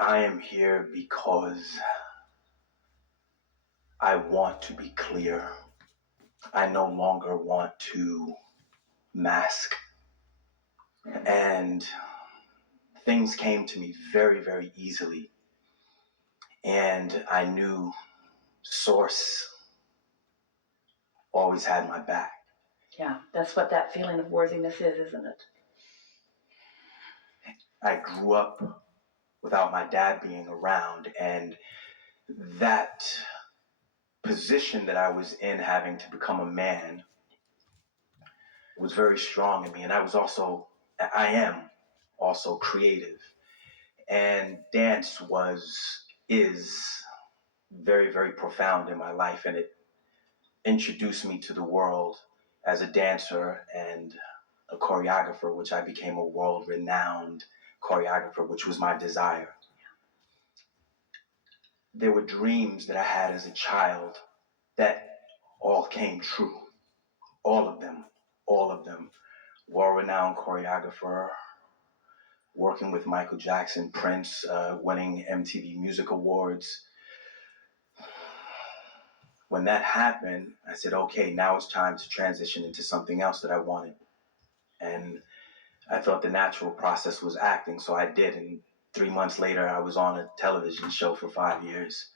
I am here because I want to be clear. I no longer want to mask. And things came to me very, very easily. And I knew Source always had my back. Yeah, that's what that feeling of worthiness is, isn't it? I grew up without my dad being around, and that position that I was in, having to become a man, was very strong in me. And I am also creative. And dance is very, very profound in my life. And it introduced me to the world as a dancer and a choreographer, which I became a world renowned choreographer, which was my desire. There were dreams that I had as a child that all came true. All of them, all of them. World renowned choreographer, working with Michael Jackson, Prince, winning MTV Music Awards. When that happened, I said, okay, now it's time to transition into something else that I wanted. And I thought the natural process was acting, so I did. And 3 months later, I was on a television show for 5 years.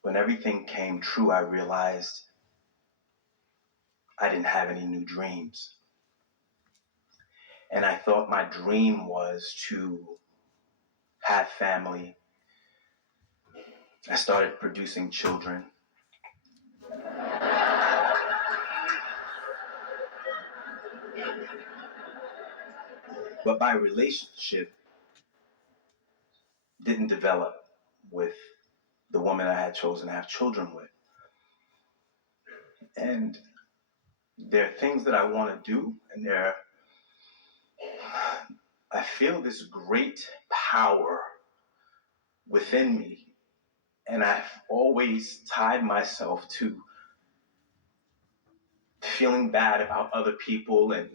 When everything came true, I realized I didn't have any new dreams. And I thought my dream was to have family. I started producing children. But my relationship didn't develop with the woman I had chosen to have children with. And there are things that I want to do, and I feel this great power within me. And I've always tied myself to feeling bad about other people and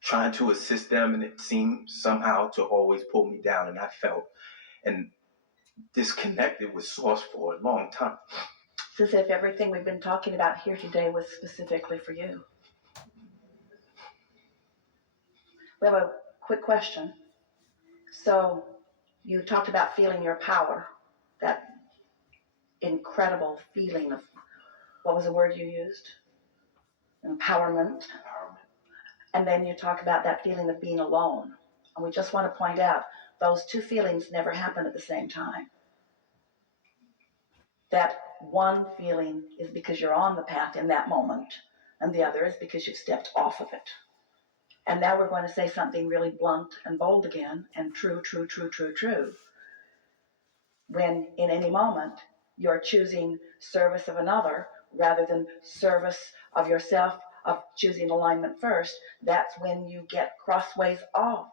trying to assist them, and it seemed somehow to always pull me down. And I felt and disconnected with Source for a long time. It's as if everything we've been talking about here today was specifically for you. We have a quick question. So you talked about feeling your power, that incredible feeling of, what was the word you used? Empowerment. And then you talk about that feeling of being alone. And we just want to point out, those two feelings never happen at the same time. That one feeling is because you're on the path in that moment, and the other is because you've stepped off of it. And now we're going to say something really blunt and bold again, and true. When in any moment you're choosing service of another rather than service of yourself, of choosing alignment first, that's when you get crossways off.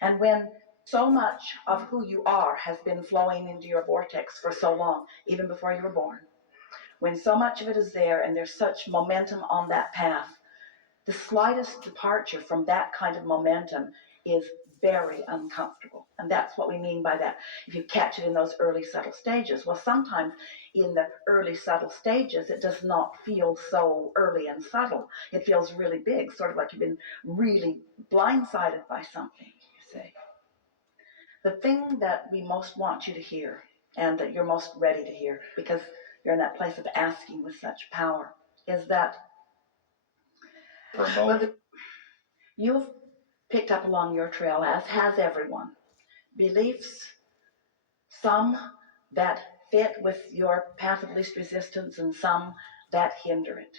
And when so much of who you are has been flowing into your vortex for so long, even before you were born, when so much of it is there and there's such momentum on that path, the slightest departure from that kind of momentum is very uncomfortable. And that's what we mean by that. If you catch it in those early subtle stages, well, sometimes in the early subtle stages, it does not feel so early and subtle. It feels really big, sort of like you've been really blindsided by something, you see. The thing that we most want you to hear, and that you're most ready to hear, because you're in that place of asking with such power, is that you've picked up along your trail, as has everyone, beliefs, some that fit with your path of least resistance and some that hinder it.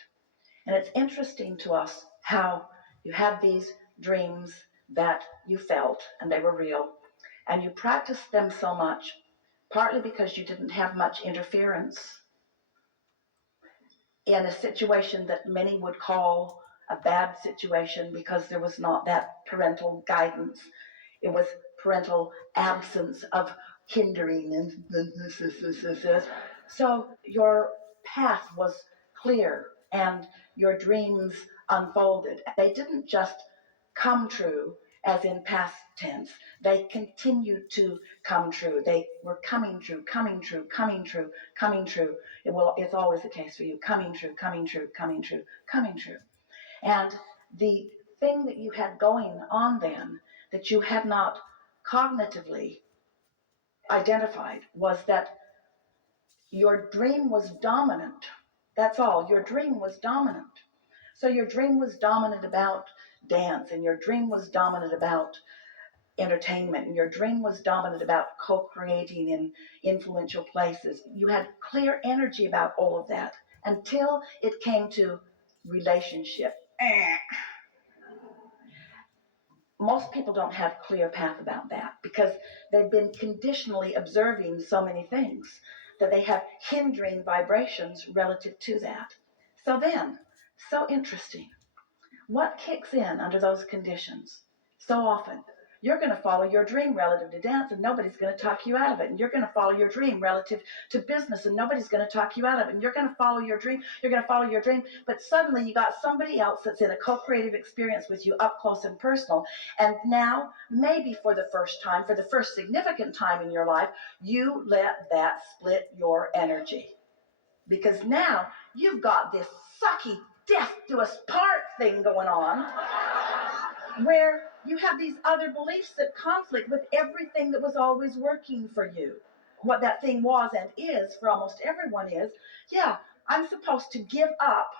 And it's interesting to us how you had these dreams that you felt and they were real, and you practiced them so much, partly because you didn't have much interference in a situation that many would call a bad situation because there was not that parental guidance. It was parental absence of hindering and this. So your path was clear and your dreams unfolded. They didn't just come true, as in past tense. They continued to come true. They were coming true, coming true, coming true, coming true. It's always the case for you. Coming true, coming true, coming true, coming true. And the thing that you had going on then that you had not cognitively identified was that your dream was dominant. That's all. Your dream was dominant. So your dream was dominant about dance, and your dream was dominant about entertainment, and your dream was dominant about co-creating in influential places. You had clear energy about all of that until it came to relationship. Most people don't have clear path about that because they've been conditionally observing so many things that they have hindering vibrations relative to that. So then, so interesting. What kicks in under those conditions? So often, you're going to follow your dream relative to dance, and nobody's going to talk you out of it. And you're going to follow your dream relative to business, and nobody's going to talk you out of it. And you're going to follow your dream. You're going to follow your dream. But suddenly, you got somebody else that's in a co-creative experience with you, up close and personal. And now, maybe for the first time, for the first significant time in your life, you let that split your energy. Because now you've got this sucky death do us part thing going on where you have these other beliefs that conflict with everything that was always working for you. What that thing was and is for almost everyone is, yeah, I'm supposed to give up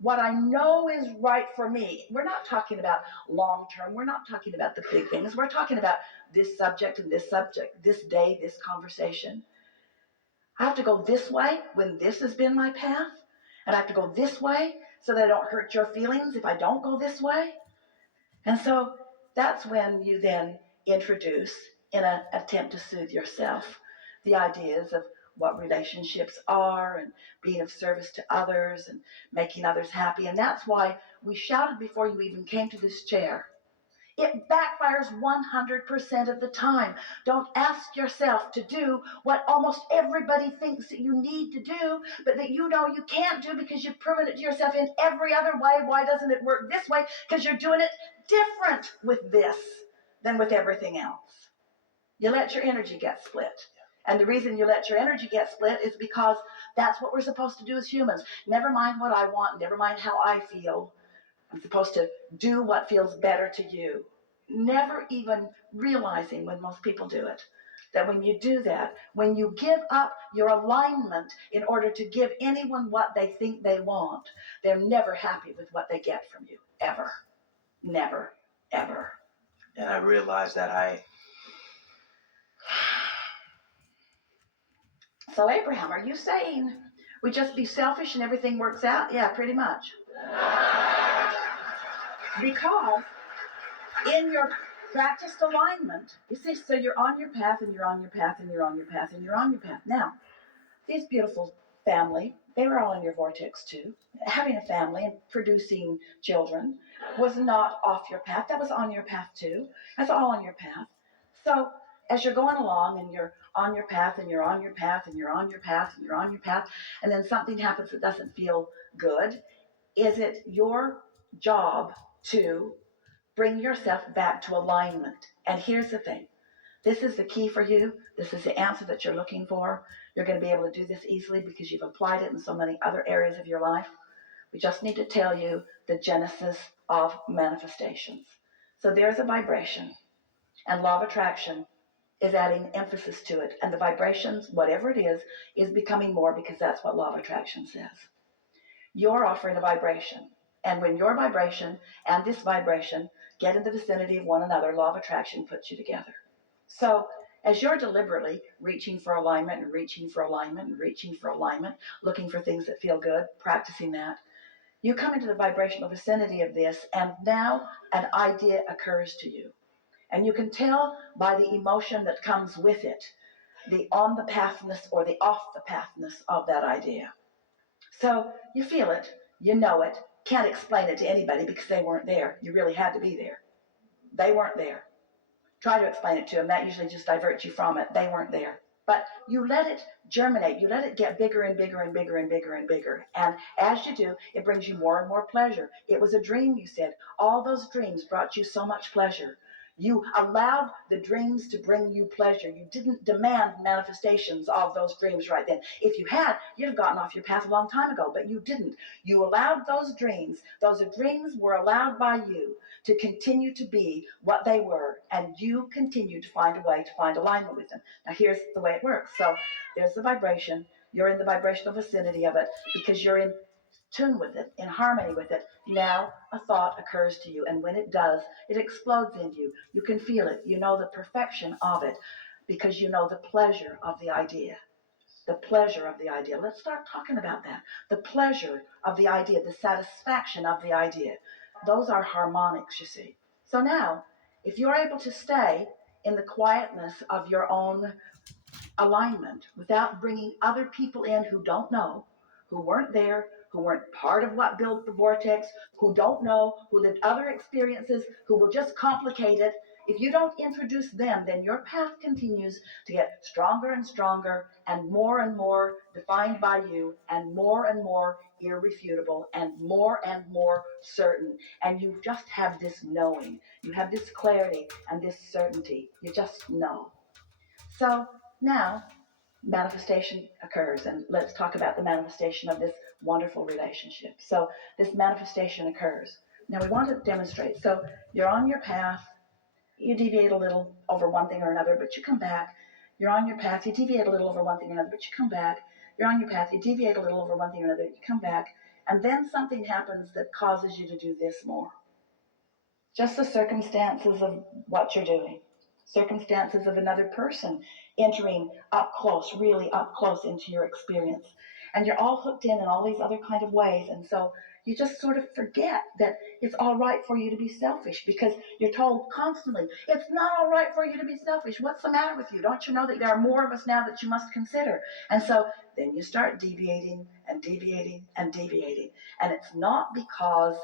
what I know is right for me. We're not talking about long term. We're not talking about the big things. We're talking about this subject and this subject, this day, this conversation. I have to go this way when this has been my path, and I have to go this way so that I don't hurt your feelings if I don't go this way. And so that's when you then introduce, in an attempt to soothe yourself, the ideas of what relationships are and being of service to others and making others happy. And that's why we shouted before you even came to this chair. It backfires 100% of the time. Don't ask yourself to do what almost everybody thinks that you need to do, but that you know you can't do because you've proven it to yourself in every other way. Why doesn't it work this way? Because you're doing it different with this than with everything else. You let your energy get split. And the reason you let your energy get split is because that's what we're supposed to do as humans. Never mind what I want, never mind how I feel. I'm supposed to do what feels better to you. Never even realizing, when most people do it, that when you do that, when you give up your alignment in order to give anyone what they think they want, they're never happy with what they get from you, ever. Never, ever. And I realized that So Abraham, are you saying we just be selfish and everything works out? Yeah, pretty much. Because in your practiced alignment, you see, so you're on your path and you're on your path and you're on your path and you're on your path. Now, this beautiful family, they were all in your vortex too. Having a family and producing children was not off your path. That was on your path too. That's all on your path. So as you're going along and you're on your path and you're on your path and you're on your path and you're on your path, and then something happens that doesn't feel good, is it your job to bring yourself back to alignment? And here's the thing. This is the key for you. This is the answer that you're looking for. You're going to be able to do this easily because you've applied it in so many other areas of your life. We just need to tell you the genesis of manifestations. So there's a vibration, and law of attraction is adding emphasis to it. And the vibrations, whatever it is becoming more because that's what law of attraction says. You're offering a vibration. And when your vibration and this vibration get in the vicinity of one another, law of attraction puts you together. So as you're deliberately reaching for alignment and reaching for alignment and reaching for alignment, looking for things that feel good, practicing that, you come into the vibrational vicinity of this, and now an idea occurs to you. And you can tell by the emotion that comes with it, the on the pathness or the off the pathness of that idea. So you feel it, you know it, can't explain it to anybody because they weren't there. You really had to be there. They weren't there. Try to explain it to them. That usually just diverts you from it. They weren't there. But you let it germinate. You let it get bigger and bigger and bigger and bigger and bigger. And as you do, it brings you more and more pleasure. It was a dream, you said. All those dreams brought you so much pleasure. You allowed the dreams to bring you pleasure. You didn't demand manifestations of those dreams right then. If you had, you'd have gotten off your path a long time ago, but you didn't. You allowed those dreams. Those dreams were allowed by you to continue to be what they were, and you continue to find a way to find alignment with them. Now, here's the way it works. So there's the vibration. You're in the vibrational vicinity of it because you're in tune with it, in harmony with it. Now a thought occurs to you, and when it does, it explodes in you. You can feel it. You know the perfection of it because you know the pleasure of the idea. The pleasure of the idea. Let's start talking about that. The pleasure of the idea, the satisfaction of the idea. Those are harmonics, you see. So now, if you're able to stay in the quietness of your own alignment without bringing other people in who don't know, who weren't there, who weren't part of what built the vortex, who don't know, who lived other experiences, who will just complicate it. If you don't introduce them, then your path continues to get stronger and stronger and more defined by you and more irrefutable and more certain. And you just have this knowing. You have this clarity and this certainty. You just know. So now manifestation occurs, and let's talk about the manifestation of this wonderful relationship. So this manifestation occurs. Now we want to demonstrate. So you're on your path, you deviate a little over one thing or another, but you come back. You're on your path, you deviate a little over one thing or another, but you come back. You're on your path, you deviate a little over one thing or another, you come back, and then something happens that causes you to do this more. Just the circumstances of what you're doing. Circumstances of another person entering up close, really up close into your experience. And you're all hooked in all these other kind of ways. And so you just sort of forget that it's all right for you to be selfish because you're told constantly, it's not all right for you to be selfish. What's the matter with you? Don't you know that there are more of us now that you must consider? And so then you start deviating and deviating and deviating. And it's not because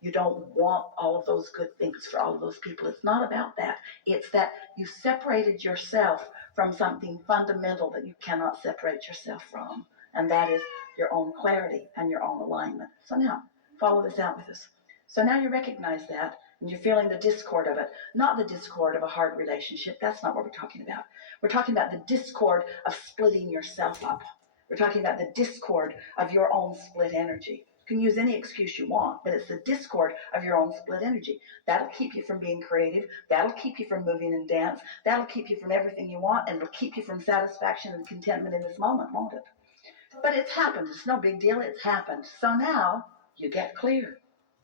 you don't want all of those good things for all of those people. It's not about that. It's that you separated yourself from something fundamental that you cannot separate yourself from, and that is your own clarity and your own alignment. So now, follow this out with us. So now you recognize that, and you're feeling the discord of it, not the discord of a hard relationship. That's not what we're talking about. We're talking about the discord of splitting yourself up. We're talking about the discord of your own split energy. You can use any excuse you want, but it's the discord of your own split energy. That'll keep you from being creative. That'll keep you from moving and dance. That'll keep you from everything you want, and it'll keep you from satisfaction and contentment in this moment, won't it? But it's happened. It's no big deal. It's happened. So now you get clear.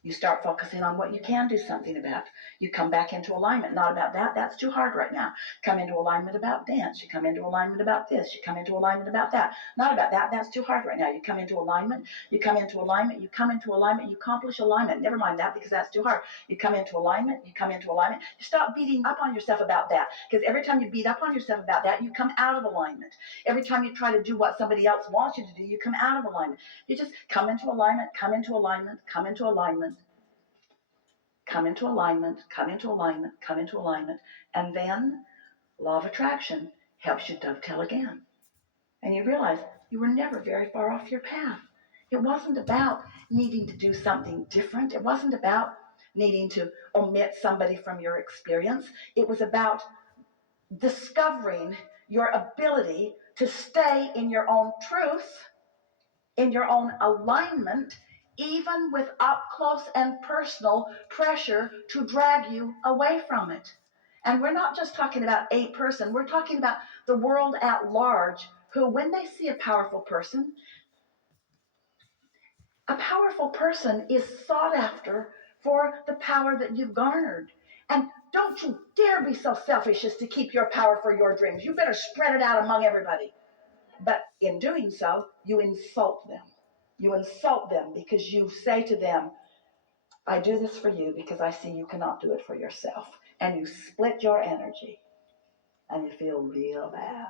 You start focusing on what you can do something about. You come back into alignment. Not about that. That's too hard right now. Come into alignment about dance. You come into alignment about this. You come into alignment about that. Not about that. That's too hard right now. You come into alignment. You come into alignment. You come into alignment. You accomplish alignment. Never mind that because that's too hard. You come into alignment. You come into alignment. You stop beating up on yourself about that because every time you beat up on yourself about that, you come out of alignment. Every time you try to do what somebody else wants you to do, you come out of alignment. You just come into alignment, come into alignment, come into alignment. Come into alignment, come into alignment, come into alignment, and then law of attraction helps you dovetail again. And you realize you were never very far off your path. It wasn't about needing to do something different. It wasn't about needing to omit somebody from your experience. It was about discovering your ability to stay in your own truth, in your own alignment, even with up close and personal pressure to drag you away from it. And we're not just talking about a person, we're talking about the world at large, who, when they see a powerful person is sought after for the power that you've garnered. And don't you dare be so selfish as to keep your power for your dreams. You better spread it out among everybody. But in doing so, you insult them. You insult them because you say to them, I do this for you because I see you cannot do it for yourself. And you split your energy and you feel real bad.